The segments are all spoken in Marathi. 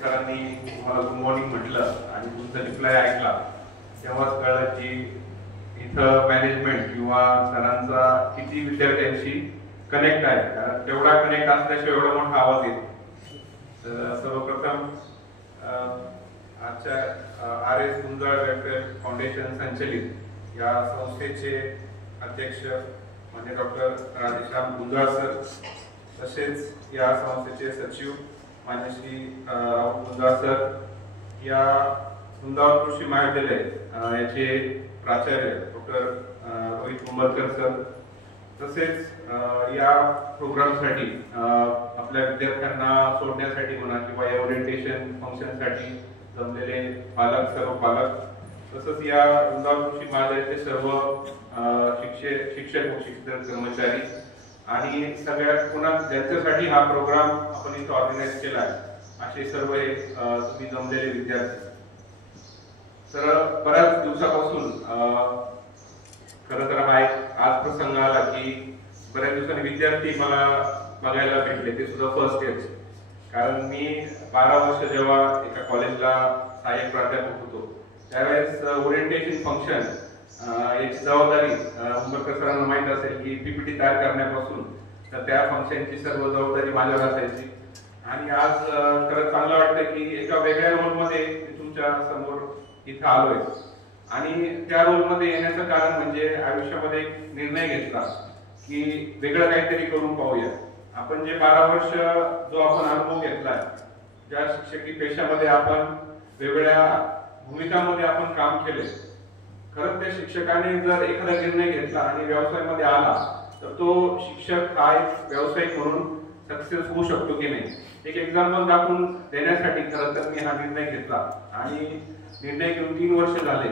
सरांनी मला गुड मॉर्निंग म्हटलं आणि तुमचा रिप्लाय ऐकला तेव्हाच कळलं की इथं मॅनेजमेंट किंवा सरांचा किती विद्यार्थ्यांशी कनेक्ट आहे, कारण तेवढा कनेक्ट असल्याशिवाय एवढा मोठा आवाज येतो. तर सर्वप्रथम आजच्या RS गुंजाळ वेलफेअर फाउंडेशन संचलित या संस्थेचे अध्यक्ष म्हणजे डॉक्टर राधेश्याम गुंजाळ सर, तसेच या संस्थेचे सचिव मान्य श्री राहुल गुंजाळ सर, या गुंजाळ कृषी महाविद्यालय याचे प्राचार्य डॉक्टर रोहित कुंभरकर सर, तसेच या प्रोग्रामसाठी आपल्या विद्यार्थ्यांना सोडण्यासाठी म्हणा किंवा या ओरिएंटेशन फंक्शनसाठी जमलेले पालक, सर्व पालक, तसंच या गुंजाळ कृषी महाविद्यालयाचे सर्व शिक्षक कर्मचारी आणि सगळ्या पुन्हा ज्यांच्यासाठी हा प्रोग्राम आपण इथे ऑर्गनाइज केला आहे असे सर्व तुम्ही जमलेले विद्यार्थी. तर बऱ्याच दिवसापासून खरं तर हा एक आज प्रसंग आला की बऱ्याच दिवसांनी विद्यार्थी मला बघायला भेटले, ते सुद्धा फर्स्ट इयरचे. कारण मी 12 वर्ष जेव्हा एका कॉलेजला सहाय्यक प्राध्यापक होतो त्यावेळेस ओरिएंटेशन फंक्शन याची जबाबदारी उंबरकर सरांना माहित असेल की PPT तयार करण्यापासून तर त्या फंक्शनची सर्व जबाबदारी माझ्यावर असायची. आणि आज खरंच चांगलं वाटतं की एका वेगळ्या रोलमध्ये तुमच्या समोर इथं आलोय. आणि त्या रोलमध्ये येण्याचं कारण म्हणजे आयुष्यामध्ये एक निर्णय घेतला की वेगळं काहीतरी करून पाहूया. आपण जे 12 वर्ष जो आपण अनुभव घेतलाय, ज्या शिक्षकी पेशामध्ये आपण वेगवेगळ्या भूमिकांमध्ये आपण काम केले, खरंच त्या शिक्षकाने जर एखादा निर्णय घेतला आणि व्यवसायामध्ये आला तर तो शिक्षक हा एक व्यावसायिक म्हणून सक्सेस होऊ शकतो की नाही, एक एक्झाम्पल दाखवून देण्यासाठी खरं तर मी हा निर्णय घेतला. आणि निर्णय घेऊन 3 वर्ष झाले.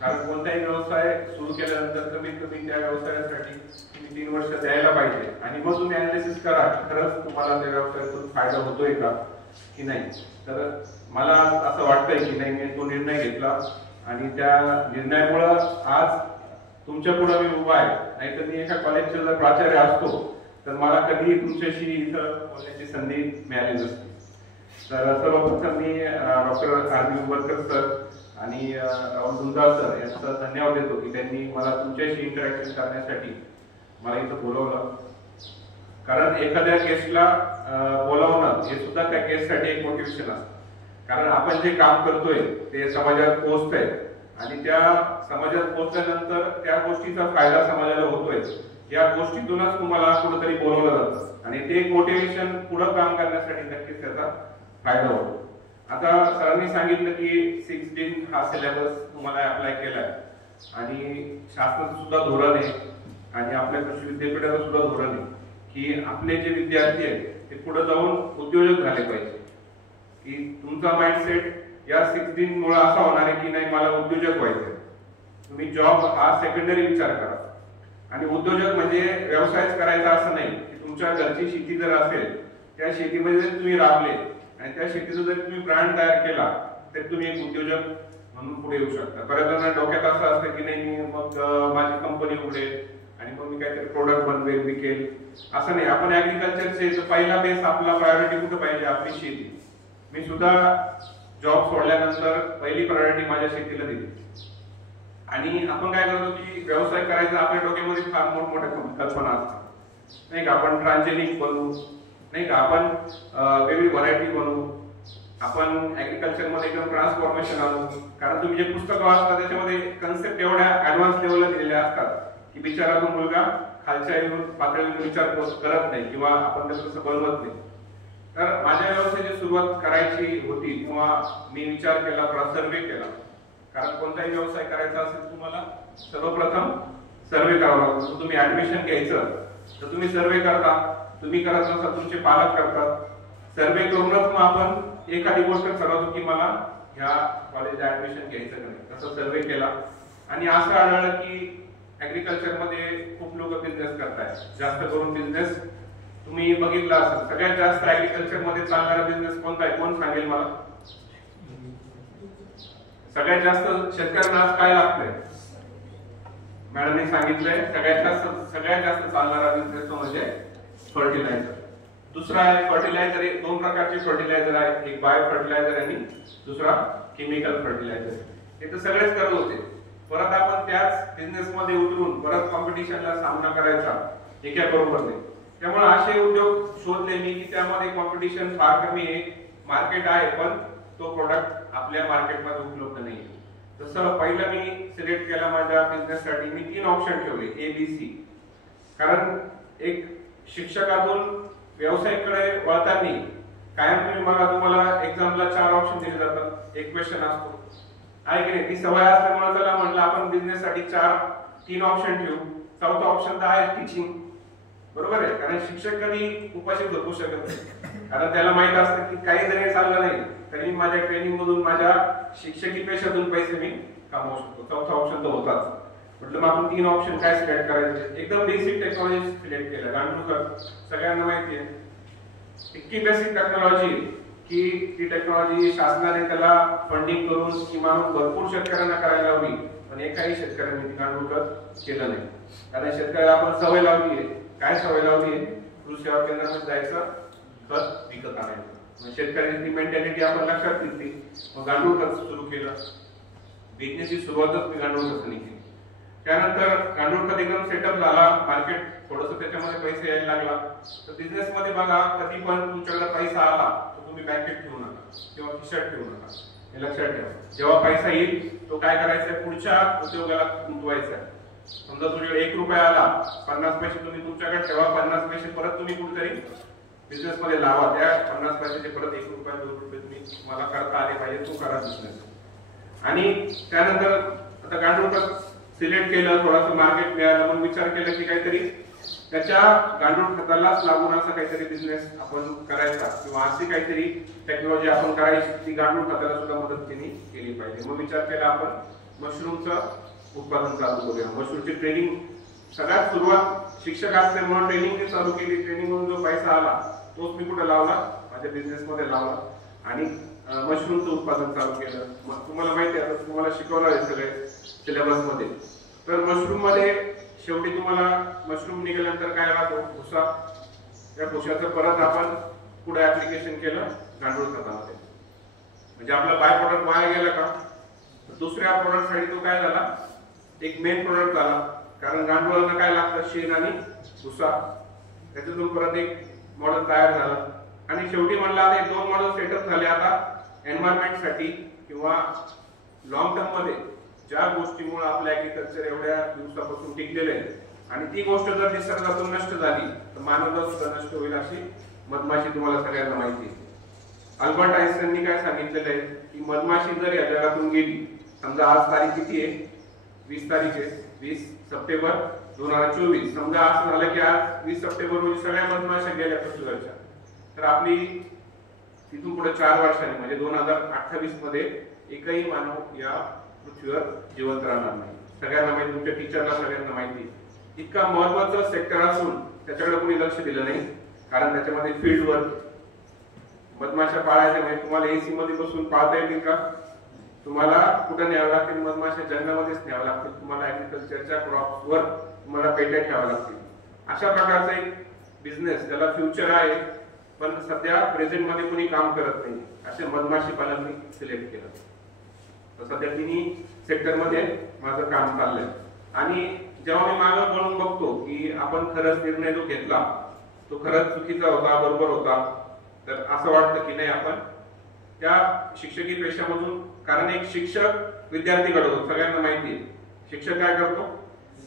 कारण कोणताही व्यवसाय सुरू केल्यानंतर कमीत कमी त्या व्यवसायासाठी तुम्ही 3 वर्ष द्यायला पाहिजे आणि मग तुम्ही अनालिसिस करा की खरंच तुम्हाला त्या व्यवसायातून फायदा होतोय का की नाही. तर मला असं वाटतंय की नाही, मी तो निर्णय घेतला आणि त्या निर्णयामुळे आज तुमच्या पुढे मी उभा आहे. नाहीतर मी एका कॉलेजचा जर प्राचार्य असतो तर मला कधीही तुमच्याशी इथं बोलण्याची संधी मिळाली नसती. तर सर्वप्रथम मी डॉक्टर RB कुंभरकर सर आणि राहुल गुंजाळ सर यांचा धन्यवाद देतो की त्यांनी मला तुमच्याशी इंटरॅक्शन करण्यासाठी मला इथं बोलवलं. कारण एखाद्या केसला बोलावणं हे सुद्धा त्या केससाठी एक मोटिवेशन असतं. कारण आपण जे काम करतोय ते समाजात पोहोचतंय आणि त्या समाजात पोहोचल्यानंतर त्या गोष्टीचा फायदा समाजाला होतोय, या गोष्टीतूनच तुम्हाला कुठेतरी बोलवलं जातं आणि ते मोटिवेशन पुढे काम करण्यासाठी नक्कीच त्याचा फायदा होतो. आता सरांनी सांगितलं की 16 हा सिलेबस तुम्हाला अप्लाय केलाय आणि शासनाचं सुद्धा धोरण आहे आणि आपल्या कृषी विद्यापीठाचं सुद्धा धोरण आहे की आपले जे विद्यार्थी आहेत ते पुढे जाऊन उद्योजक झाले पाहिजे. की तुमचा माइंडसेट या 16 मुळे असा होणार आहे की नाही मला उद्योजक व्हायचंय. तुम्ही जॉब हा सेकंडरी विचार करा आणि उद्योजक म्हणजे व्यवसायच करायचा असं नाही की तुमच्या घरची शेती जर असेल त्या शेतीमध्ये जर तुम्ही राबले आणि त्या शेतीचा जर तुम्ही ब्रँड तयार केला तर तुम्ही एक उद्योजक म्हणून पुढे येऊ शकता. बऱ्याच जणांना डोक्यात असं असतं की नाही मी मग माझी कंपनी उघडेल आणि मग मी काहीतरी प्रोडक्ट बनवेल विकेल, असं नाही. आपण ऍग्रिकल्चरचे पहिला बेस आपला प्रायोरिटी कुठे पाहिजे, आपली शेती. मी सुद्धा जॉब सोडल्यानंतर पहिली प्रायोरिटी माझ्या शेतीला दिली. आणि आपण काय करतो की व्यवसाय करायचा आपल्या डोक्यामध्ये फार मोठमोठ्या कल्पना असतात नाही का. आपण ट्रान्सजेनिक बनवू नाही का, आपण वेगळी व्हरायटी बनवू, आपण ऍग्रिकल्चर मध्ये एकदम ट्रान्सफॉर्मेशन आणू. कारण तुम्ही जे पुस्तकं वाचता त्याच्यामध्ये कन्सेप्ट एवढ्या ऍडव्हान्स लेवलला दिलेल्या असतात की बिचारा तो मुलगा खालच्या पातळीवर विचार करत नाही किंवा आपण त्याचं तसं बनवत नाही. तर माझ्या व्यवसायाची सुरुवात करायची होती तेव्हा मी विचार केला, थोडा सर्वे केला. कारण कोणताही व्यवसाय करायचा असेल तुम्हाला सर्वप्रथम सर्वे करावा लागतो. तुम्ही ऍडमिशन घ्यायचं तर तुम्ही सर्वे करता, तुम्ही करत नसाल तुमचे पालक करतात. सर्वे करूनच मग आपण एखादी गोष्ट ठरवतो की मला ह्या कॉलेजला ऍडमिशन घ्यायचं नाही. तसं सर्वे केला आणि असं आढळलं की ऍग्रिकल्चर मध्ये खूप लोक बिझनेस करतायत. जास्त करून बिझनेस तुम्ही बघितला असेल, सगळ्यात जास्त ऍग्रिकल्चर मध्ये चालणारा बिझनेस कोणता आहे, कोण सांगेल मला? सगळ्यात जास्त शेतकऱ्यांना आज काय लागतंय? मॅडमने सांगितलंय सगळ्यात जास्त चालणारा बिझनेस तो म्हणजे फर्टिलायझर. दुसरा आहे फर्टिलायझर. दोन प्रकारचे फर्टिलायझर आहेत, एक बायो फर्टिलायझर आणि दुसरा केमिकल फर्टिलायझर. हे तर सगळेच करत होते. परत आपण त्याच बिझनेस मध्ये उतरून परत कॉम्पिटिशनला सामना करायचा एका बरोबर नाही. त्यामुळे असे उद्योग शोधले मी की त्यामध्ये कॉम्पिटिशन फार कमी आहे, मार्केट आहे, पण तो प्रोडक्ट आपल्या मार्केटमध्ये उपलब्ध नाही. तसं पहिलं मी सिलेक्ट केला माझ्या बिझनेससाठी, मी 3 ऑप्शन ठेवले ABC. कारण एक शिक्षकातून व्यवसायाकडे वळताना कायम तुम्हाला एक्झामला 4 ऑप्शन दिले जातात, एक क्वेश्चन असतो आहे की नाही. ती सवय असल्यामुळे त्याला म्हटलं आपण बिझनेस साठी 3 ऑप्शन ठेवू. चौथा ऑप्शन तर आहे टीचिंग, बरोबर आहे. कारण शिक्षक कधी उपाशी झोपू शकत नाही, कारण त्याला माहित असतं की काही जरी चाललं नाही तरी माझ्या ट्रेनिंग मधून माझ्या शिक्षकी पेशातून पैसे मी कमवू शकतो. चौथा ऑप्शन तर होताच. म्हटलं मग आपण 3 ऑप्शन काय सिलेक्ट करायचे. एकदम बेसिक टेक्नॉलॉजी सिलेक्ट केलं. गांडूळखत सगळ्यांना माहिती आहे, इतकी बेसिक टेक्नॉलॉजी की ती टेक्नॉलॉजी शासनाने त्याला फंडिंग करून स्कीम आणून भरपूर शेतकऱ्यांना करायला लावली, पण एकाही शेतकऱ्यांनी ती गांडूळखत केलं नाही. कारण शेतकऱ्याला आपण सवय लावली आहे. काय सवय लावली आहे? कृषी सेवा केंद्रामध्ये जायचं, खत विकत आणायचं. शेतकऱ्यांची ती मेंटॅलिटी आपण लक्षात घेतली. मग गांडूळखत सुरू केलं. बिझनेसची सुरुवातच मी गांडूळखताने केली. त्यानंतर गांडूळखत एकदम सेटअप झाला, मार्केट थोडंसं त्याच्यामध्ये पैसे यायला लागला. तर बिझनेस मध्ये बघा, कधी पण तुमच्याकडे पैसा आला तर तुम्ही बँकेत ठेवू नका किंवा खिशात ठेवू नका, हे लक्षात ठेवा. जेव्हा पैसा येईल तो काय करायचा, पुढच्या उद्योगाला गुंतवायचा. समजा तुझ्याकडे 1 रुपया आला, 50 पैसे तुम्ही तुमच्याकडे ठेवा, 50 पैसे परत तुम्ही कुठेतरी बिझनेस मध्ये लावा. त्या 50 पैशाचे परत 1 रुपया 2 रुपये तुम्हाला करता आले पाहिजे, तो करा बिझनेस. आणि त्यानंतर आता गांडूळखत सिलेक्ट केलं, थोडासा मार्केट मिळालं, मग विचार केला की काहीतरी त्याच्या गांडूळ खतालाच लागून असं काहीतरी बिझनेस आपण करायचा किंवा अशी काहीतरी टेक्नॉलॉजी आपण करायची ती गांडूळ खताला सुद्धा मदतीने केली पाहिजे. मग विचार केला आपण मशरूमचं उत्पादन चालू करूया. मशरूमची ट्रेनिंग सगळ्यात सुरुवात शिक्षक असल्यामुळे ट्रेनिंग चालू केली. ट्रेनिंग मधून जो पैसा आला तोच मी कुठे लावला, माझ्या बिझनेस मध्ये लावला आणि मशरूमचं उत्पादन चालू केलं. मग तुम्हाला माहिती आहे, आता तुम्हाला शिकवणार आहे सगळे सिलेबस मध्ये. तर मशरूम मध्ये शेवटी तुम्हाला मशरूम निघाल्यानंतर काय राहतो, भुसा. त्या भुशाचं परत आपण पुढे ऍप्लिकेशन केलं गांडूळ खतामध्ये. म्हणजे आपला बाय प्रोडक्ट वाया गेला का, दुसऱ्या प्रोडक्ट साठी तो काय झाला, एक मेन प्रोडक्ट झाला. कारण गांडूळाला काय लागतं, शेण आणि भुसा. त्याच्यातून परत एक मॉडेल तयार झालं. आणि शेवटी म्हणलं आता हे 2 मॉडेल सेटअप झाले. आता एन्व्हायरमेंट साठी किंवा लॉंग टर्म मध्ये ज्या गोष्टीमुळे आपलं ऍग्रिकल्चर एवढ्या दिवसापासून टिकलेलं आहे आणि ती गोष्ट जर निसर्गातून नष्ट झाली तर मानवता सुद्धा नष्ट होईल, अशी मधमाशी तुम्हाला सगळ्यांना माहिती आहे. अल्बर्ट आइन्स्टाईननी काय सांगितलेलं आहे की मधमाशी जर या जगातून गेली, समजा आज तारीख किती आहे, 20 तारीख आहे, 20 सप्टेंबर 2024. समजा असं झालं की आज 20 सप्टेंबर रोजी सगळ्या मधमाशा गेल्या पृथ्वीवरच्या, तर आपली तिथून पुढे 4 वर्षांनी म्हणजे 2028 मध्ये एकही मानव या पृथ्वीवर जिवंत राहणार नाही. सगळ्यांना माहिती, तुमच्या टीचरला सगळ्यांना माहिती. इतका महत्वाचा सेक्टर असून त्याच्याकडे कोणी लक्ष दिलं नाही. कारण त्याच्यामध्ये फील्ड वर्क, मधमाशा पाळायच्या म्हणजे तुम्हाला एसी मध्ये बसून पाळता येतील का, तुम्हाला कुठे न्यावं लागतील, मधमाशा जंगलामध्येच न्यावं लागतील. तुम्हाला ऍग्रिकल्चरच्या क्रॉप्स वर तुम्हाला पेटंट ठेवावं लागतील. अशा प्रकारचा एक बिझनेस ज्याला फ्युचर आहे पण सध्या प्रेझेंट मध्ये कोणी काम करत नाही, असे मधमाशी पालकांनी सिलेक्ट केलं. तर सध्या 3 सेक्टर मध्ये माझं काम चाललंय. आणि जेव्हा मी मागं वळून बघतो की आपण खरंच निर्णय जो घेतला तो खरंच चुकीचा होता, बरोबर होता, तर असं वाटतं की नाही आपण त्या शिक्षकी पेशामधून, कारण एक शिक्षक विद्यार्थी घडवतो. सगळ्यांना माहिती आहे शिक्षक काय करतो,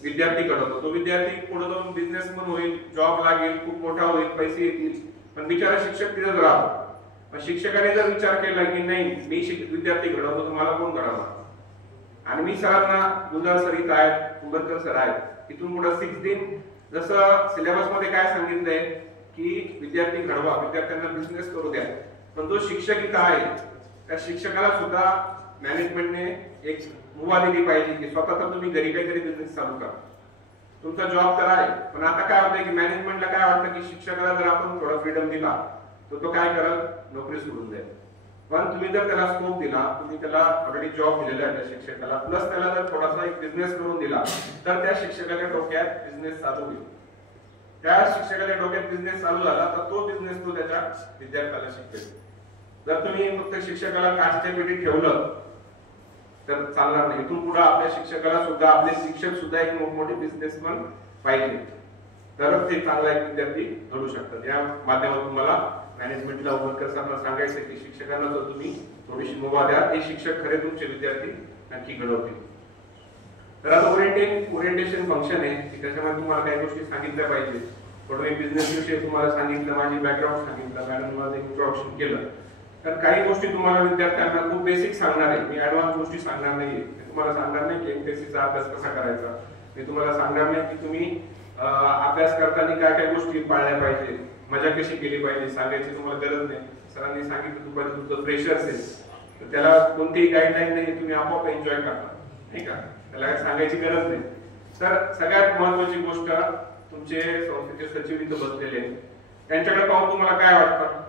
विद्यार्थी घडवतो. तो विद्यार्थी पुढे जाऊन बिझनेसमन होईल, जॉब लागेल, खूप मोठा होईल, पैसे येतील, पण बिचारा शिक्षक तिथेच राहतो. शिक्षकाने जर विचार केला की नाही मी विद्यार्थी घडवतो तर मला कोण घडवणार. आणि मी सरांना, गुंजाळ सर इथं आहेत, कुंभरकर सर आहेत, इथून पुढे 6 दिन जसं सिलेबस मध्ये काय सांगितलंय की विद्यार्थी घडवा, विद्यार्थ्यांना बिझनेस करू द्या, पण जो शिक्षक इथं आहे त्या शिक्षकाला सुद्धा मॅनेजमेंटने एक मुभा दिली पाहिजे की स्वतः तर तुम्ही घरी काहीतरी बिझनेस चालू करा. तुमचा जॉब तर आहे, पण आता काय होतंय की मॅनेजमेंटला काय वाटतं की शिक्षकाला जर आपण थोडा फ्रीडम दिला तर तो काय करेल, नोकरी सोडून जाईल. पण तुम्ही जर त्याला स्कोप दिला, तुम्ही त्याला ऑलरेडी जॉब दिलेला आहे त्या शिक्षकाला, प्लस त्याला जर थोडासा एक बिझनेस करून दिला तर त्या शिक्षकाच्या डोक्यात बिझनेस चालू होईल. त्या शिक्षकाच्या डोक्यात बिझनेस चालू झाला तर तो बिझनेस तो त्याच्या विद्यार्थ्याला शिकवेल. जर तुम्ही फक्त शिक्षकाला काचेच्या पेटीत ठेवलं तर चालणार नाही. इथून पुढे आपल्या शिक्षकाला सुद्धा, आपले शिक्षक सुद्धा एक मोठमोठे बिझनेसमन पाहिजे, तरच ते चांगला एक विद्यार्थी घडू शकतात. या माध्यमातून मला मॅनेजमेंटला वर्कर सरांना सांगायचं की शिक्षकांना जर तुम्ही थोडीशी मुभा द्या, हे शिक्षक खरे तुमचे विद्यार्थी नक्की घडवतील. तर आता ओरिएंटेशन फंक्शन आहे की त्याच्यामध्ये तुम्हाला काही गोष्टी सांगितल्या पाहिजे. थोडं एक बिझनेस विषयी तुम्हाला सांगितलं, माझी बॅकग्राऊंड सांगितलं, मॅडम माझं इंट्रोडक्शन केलं. तर काही गोष्टी तुम्हाला विद्यार्थ्यांना खूप बेसिक सांगणार आहे, मी ऍडव्हान्स गोष्टी सांगणार नाहीये. मी तुम्हाला सांगणार नाही की एमपीएससीचा अभ्यास कसा करायचा, मी तुम्हाला सांगणार नाही की तुम्ही अभ्यास करताना काय काय गोष्टी पाळल्या पाहिजे, मजा कशी केली पाहिजे, सांगायची तुम्हाला गरज नाही. सरांनी सांगितलं दुपारी तुमचं प्रेशर असेल तर त्याला कोणतीही गाईडलाईन नाही, तुम्ही आपोआप एन्जॉय करता, नाही का, त्याला काही सांगायची गरज नाही. तर सगळ्यात महत्वाची गोष्ट, तुमचे संस्थेचे सचिव इथं बसलेले आहेत, त्यांच्याकडे पाहून तुम्हाला काय वाटतं?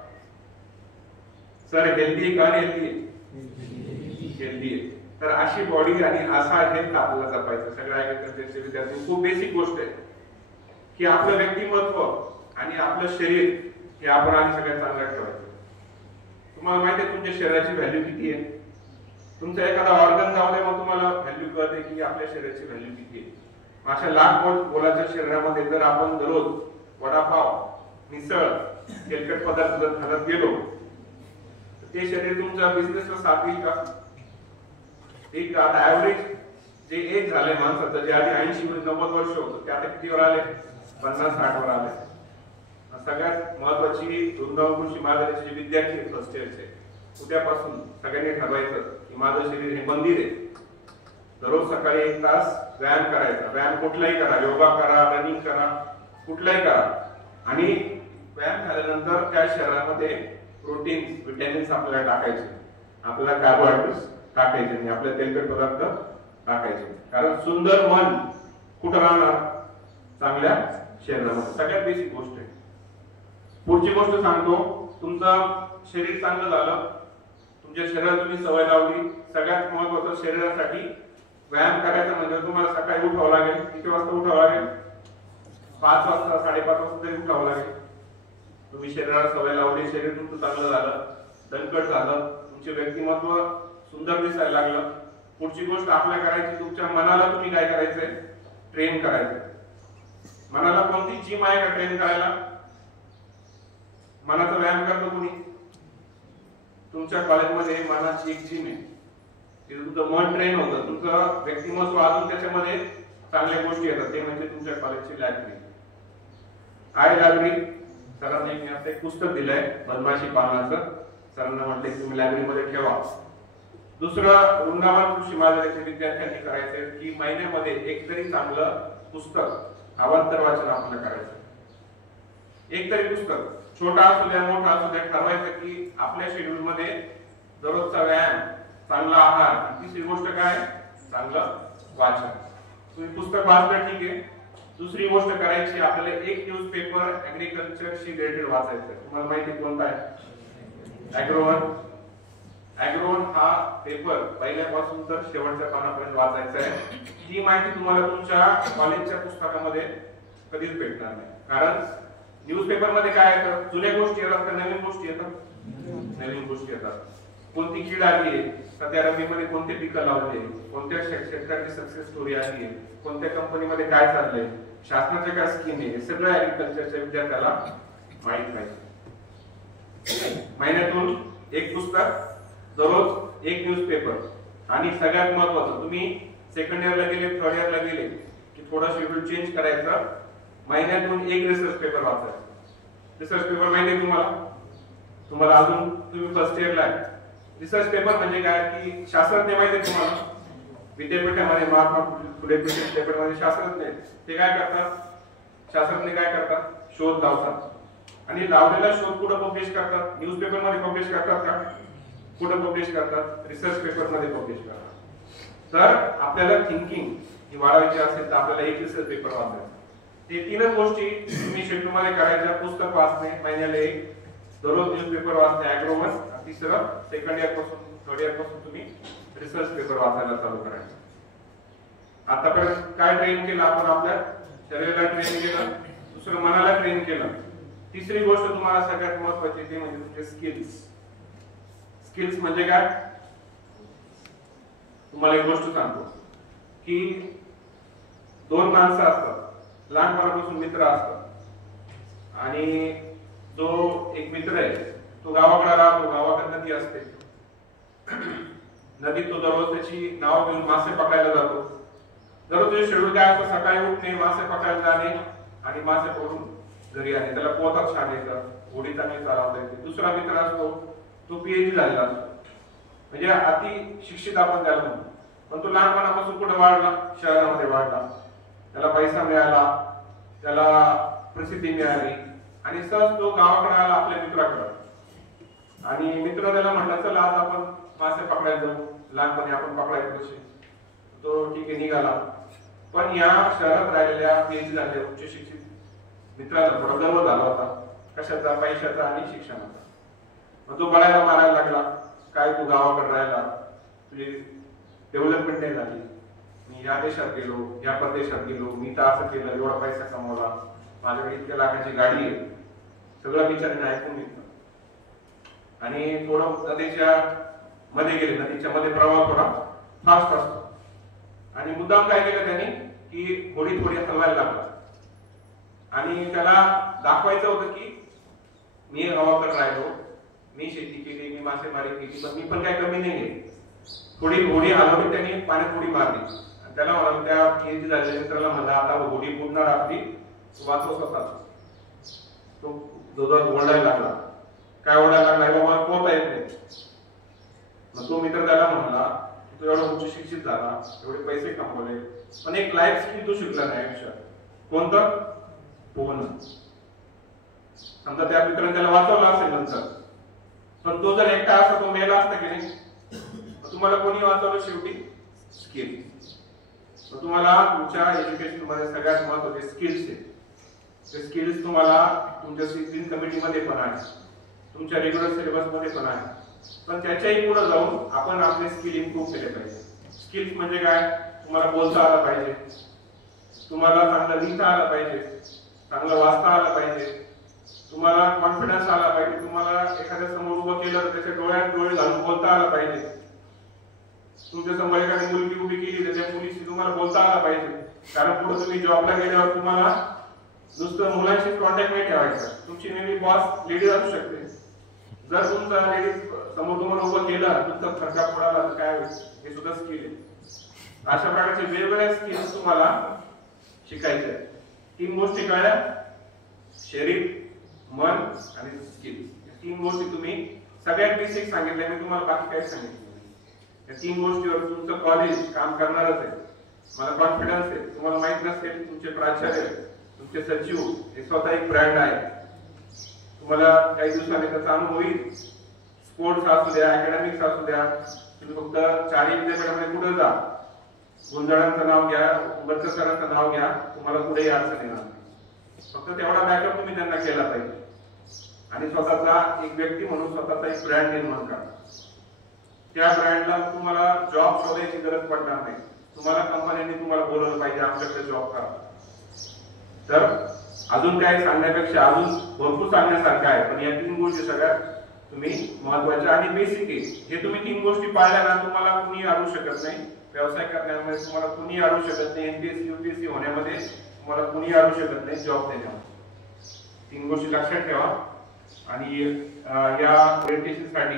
सर हेल्दी आहे का अनहेल्दी आहे? हेल्दी आहे. तर अशी बॉडी आणि असा हेल्थ आपल्याला जपायचं. सगळ्या ऍग्रिकल्चरचे विद्यार्थी खूप बेसिक गोष्ट आहे की आपलं व्यक्तिमत्व आणि आपलं शरीर हे आपण आधी सगळ्यात चांगलं ठेवायचं. तुम्हाला माहिती आहे तुमच्या शरीराची व्हॅल्यू किती आहे? तुमचा एखादा ऑर्गन जाऊ मग तुम्हाला व्हॅल्यू कळते की आपल्या शरीराची व्हॅल्यू किती आहे. अशा लाख बोलाच्या शरीरामध्ये जर आपण दररोज वडापाव, मिसळ, तेलकट पदार्थ जर खात गेलो ते शरीर तुमच्या बिझनेसला साथ देईल का? एक आता ऍव्हरेज जे एज झालंय माणसाचं, जे आधी 80-90 वर्ष होतं ते आता कितीवर आले? 50-60 वर आले. सगळ्यात महत्वाची वृंदावन कृषी महाविद्यालयाचे विद्यार्थी फर्स्ट इयरचे, उद्यापासून सगळ्यांनी ठरवायचं की माझं शरीर हे मंदिर आहे. दररोज सकाळी 1 तास व्यायाम करायचा. व्यायाम कुठलाही करा, योगा करा, रनिंग करा, कुठलाही करा. आणि व्यायाम झाल्यानंतर त्या शरीरामध्ये प्रोटीन्स, विटॅमिन्स आपल्याला टाकायचे, आपल्याला कार्बोहायड्रेट्स टाकायचे आणि आपले तेलकट पदार्थ टाकायचे. कारण सुंदर मन कुठं राहणार? चांगल्या शरीरामध्ये. सगळ्यात बेसिक गोष्ट आहे. पुढची गोष्ट सांगतो, तुमचं शरीर चांगलं झालं, तुमच्या शरीराला तुम्ही सवय लावली. सगळ्यात महत्वाचं शरीरासाठी व्यायाम करायचा म्हणजे तुम्हाला सकाळी उठावं लागेल. किती वाजता उठावं लागेल? 5 वाजता, 5:30 वाजता तरी उठावं लागेल. तुम्ही शरीराला सवय लावली, शरीर तुमचं चांगलं झालं, दणकट झालं, तुमचे व्यक्तिमत्व सुंदर दिसायला लागलं. पुढची गोष्ट आपल्या करायची, तुमच्या मनाला तुम्ही काय करायचंय? ट्रेन करायचंय. मनाला कोणती जिम आहे का ट्रेन करायला? मनाचा व्यायाम करतो कुणी? तुमच्या कॉलेजमध्ये मनाची एक जिम आहे, तिथे तुमचं मन ट्रेन होतं, तुमचं व्यक्तिमत्व अजून त्याच्यामध्ये चांगल्या गोष्टी येतात. ते म्हणजे तुमच्या कॉलेजची लायब्ररी. आहे लायब्ररी? सरांनी मी आता एक पुस्तक दिलंय बदमाशी पालनाचं, सरांना म्हटलं की तुम्ही लायब्ररीमध्ये ठेवा. दुसरं, वृंदावन कृषी महाविद्यालयाच्या विद्यार्थ्यांनी करायचंय की महिन्यामध्ये एक तरी चांगलं पुस्तक अवांतर वाचन आपल्याला करायचं. एक तरी पुस्तक, छोटा असू द्या मोठा असू द्या, ठरवायचं की आपल्या शेड्यूल मध्ये दररोजचा व्यायाम, चांगला आहार, तिसरी गोष्ट काय? चांगलं वाचन. तुम्ही पुस्तक वाचलं ठीक आहे. दुसरी गोष्ट करायची, आपल्याला एक न्यूजपेपर ऍग्रिकल्चरशी रिलेटेड वाचायचं. तुम्हाला माहिती कोणता आहे? ऍग्रोवन. ऍग्रोवन हा पेपर पहिल्यापासून तर शेवटच्या पानापर्यंत वाचायचा आहे. ही माहिती तुम्हाला तुमच्या कॉलेजच्या पुस्तकामध्ये कधीच भेटणार नाही. कारण न्यूजपेपर मध्ये काय येतं? जुन्या गोष्टी येतात का नवीन गोष्टी येतात? नवीन गोष्टी येतात. कोणती कीड आली आहे, सध्या रब्बीमध्ये कोणते पिकं लावले, कोणत्या शेतकऱ्याची सक्सेस स्टोरी आली आहे, कोणत्या कंपनीमध्ये काय चाललंय, शासनाच्या काय स्कीम आहे, हे सगळं ऍग्रिकल्चरच्या विद्यार्थ्याला माहित पाहिजे. महिन्यातून एक पुस्तक, दररोज एक न्यूजपेपर. आणि सगळ्यात महत्वाचं, तुम्ही सेकंड इयरला गेले, थर्ड इयरला गेले की थोडं शेड्यूल चेंज करायचं. महिन्यातून एक रिसर्च पेपर वाचायचा. रिसर्च पेपर माहिती तुम्हाला अजून तुम्ही फर्स्ट इयरला आहे. रिसर्च पेपर म्हणजे काय की शास्त्रज्ञ माहिती आहे तुम्हाला? विद्यापीठामध्ये महात्मा फुले विद्यापीठामध्ये शास्त्रज्ञ ते काय करतात? शास्त्रज्ञ काय करतात? शोध लावतात. आणि लावलेला शोध कुठे पब्लिश करतात? न्यूजपेपर मध्ये पब्लिश करतात का? कुठे पब्लिश करतात? रिसर्च पेपर मध्ये पब्लिश करतात. तर आपल्याला थिंकिंग ही वाढवायची असेल तर आपल्याला एक रिसर्च पेपर वाचायचा. ते तीनच गोष्टी तुम्ही शेड्यूल मध्ये करायच्या. पुस्तक वाचणे महिन्याला एक, दररोज न्यूजपेपर वाचणे ऍग्रोवन, तिसरं सेकंड इयर पासून थर्ड इयर पासून तुम्ही रिसर्च पेपर वाचायला चालू करायचं. आतापर्यंत काय ट्रेन केलं आपण? आपल्या शरीराला ट्रेन केलं, दुसरं मनाला ट्रेन केलं. तिसरी गोष्ट तुम्हाला सगळ्यात महत्वाची ते म्हणजे तुमचे स्किल्स. स्किल्स म्हणजे काय? तुम्हाला एक गोष्ट सांगतो की दोन माणसं असतात, लहानपणापासून मित्र असतात, आणि जो एक मित्र आहे तो गावाकडे राहतो, गावाकडे नदी असते, नदीत तो दररोज त्याची नाव घेऊन मासे पकडायला जातो. दररोज तुझे शेड्यूल काय असतं? सकाळी उठणे, मासे पकडायला जाणे आणि मासे पकडून घरी आणे. त्याला पोहतात छान येतं, होडी चांगली चालवता येते. दुसरा मित्र असतो तो PhD झालेला असतो, म्हणजे अति शिक्षित आपण त्याला म्हणतो, पण तो लहानपणापासून कुठे वाढला? शहरामध्ये वाढला. त्याला पैसा मिळाला, त्याला प्रसिद्धी मिळाली आणि सहज तो गावाकडे आला आपल्या मित्राकडे, आणि मित्र त्याला म्हणला चला आज आपण मासे पकडायला जाऊ, लहानपणी आपण पकडायचो कसे. तो ठीक आहे निघाला. पण या शहरात राहिलेल्या PhD झालेल्या उच्च शिक्षित मित्राला थोडा गर्व झाला होता, कशाचा? पैशाचा आणि शिक्षणाचा. मग तो बळायला मारायला लागला, काय तू गावाकडे राहिला, तुझी डेव्हलपमेंट नाही झाली, मी या देशात गेलो, या परदेशात गेलो, मी तर असं केलं, एवढा पैसा कमवला, माझ्याकडे इतक्या लाखाची गाडी आहे, सगळं बिचारीने ऐकून घेतलं. आणि थोडं नदीच्या मध्ये गेले, नदीच्या मध्ये प्रवाह थोडा फास्ट असतो, आणि मुद्दाम काय केलं त्यांनी की होडी थोडी हलवायला लागला, आणि त्याला दाखवायचं होतं की मी गावाकडे राहिलो, मी शेती केली, मी मासेमारी केली, पण मी पण काय कमी नाही. थोडी होडी हलवली त्यांनी, पाण्यात उडी मारली, आणि त्याला म्हणाल त्या PhD झालेल्या मित्राला म्हणला आता होडी बुडणार आपली, वाचव स्वतः. तो जोरात ओरडायला लागला. काय ओरडायला लागला? बाबा पोहता येत नाही. मग तो मित्र त्याला म्हणाला तू एवढा उच्च शिक्षित झाला, एवढे पैसे कमवले, पण एक लाईफ स्किल तू शिकला नाही आयुष्यात. कोणतं? पोहणं. समजा त्या मित्राने त्याला वाचवलं असेल नंतर, पण तो जर एकटा असता तो मेला असता की नाही? तुम्हाला कोणी वाचवलं शेवटी? स्किल. तुम्हाला तुमच्या एज्युकेशन मध्ये सगळ्यात महत्त्वाचे स्किल्स आहेत. ते स्किल्स तुम्हाला तुमच्या डिसिप्लिन कमिटी मध्ये पण आहे, तुमच्या रेग्युलर सिलेबस मध्ये पण आहे, पण त्याच्याही पुढे जाऊन आपण आपले स्किल इम्प्रूव्ह केले पाहिजे. स्किल्स म्हणजे काय? तुम्हाला बोलता आलं पाहिजे, तुम्हाला चांगलं लिहिता आलं पाहिजे, चांगलं वाचता आलं पाहिजे, तुम्हाला कॉन्फिडन्स आला पाहिजे, तुम्हाला एखाद्या समोर उभं केलं तर त्याच्या डोळ्यात डोळे घालून बोलता आलं पाहिजे, तुमच्या समोर एखादी मुलगी उभी केली तर त्या मुलीशी तुम्हाला बोलता आला पाहिजे. कारण पुढे तुम्ही जॉबला गेल्यावर तुम्हाला नुसतं मुलांशी कॉन्टॅक्ट नाही ठेवायचा, तुमची नेहमी बॉस लेडीज असू शकते. जर तुमचा लेडीज समोर तुम्हाला उभं केलं, तुमचा फरका पडाला तर काय होईल? हे सुद्धा स्किल आहे. अशा प्रकारचे वेगवेगळ्या स्किल्स तुम्हाला शिकायचे. 3 गोष्टी कळल्या? शरीर, मन आणि स्किल. 3 गोष्टी तुम्ही सगळ्यात बेसिक सांगितल्या, मी तुम्हाला बाकी काय सांगितलं. या 3 गोष्टीवर तुमचं कॉलेज काम करणारच आहे. मला कॉन्फिडन्स आहे. तुम्हाला माहित नसेल तुमचे प्राचार्य, तुमचे सचिव हे स्वतः एक ब्रँड आहे. तुम्हाला काही दिवसांनी त्याचा अनुभव होईल. स्पोर्ट्स असू द्या, अकॅडमिक्स असू द्या, तुम्ही फक्त 4 विद्यापीठामध्ये कुठे जा, गुंजाळांचं नाव घ्या, उंबरकर सरांचं नाव घ्या, तुम्हाला कुठेही अडचण येणार नाही. फक्त तेवढा बॅकअप तुम्ही त्यांना केला पाहिजे, आणि स्वतःचा एक व्यक्ती म्हणून स्वतःचा एक ब्रँड निर्माण करा. त्या ब्रँडला तुम्हाला जॉब शोधायची गरज पडणार नाही. तुम्हाला कंपन्यांनी तुम्हाला बोलवलं पाहिजे आमच्याकडे जॉब करा. तर अजून काय सांगण्यापेक्षा अजून भरपूर सांगण्यासारखं आहे, पण या 3 गोष्टी सगळ्यात तुम्ही महत्वाच्या आणि बेसिक आहे. हे तुम्ही 3 गोष्टी पाळल्या ना, तुम्हाला कुणी अडवू शकत नाही. व्यवसाय करण्यामध्ये तुम्हाला कुणी अडवू शकत नाही. MPSC UPSC होण्यामध्ये तुम्हाला कुणी अडवू शकत नाही. जॉब देण्यामध्ये 3 गोष्टी लक्षात ठेवा. आणि या ओरिएंटेशन साठी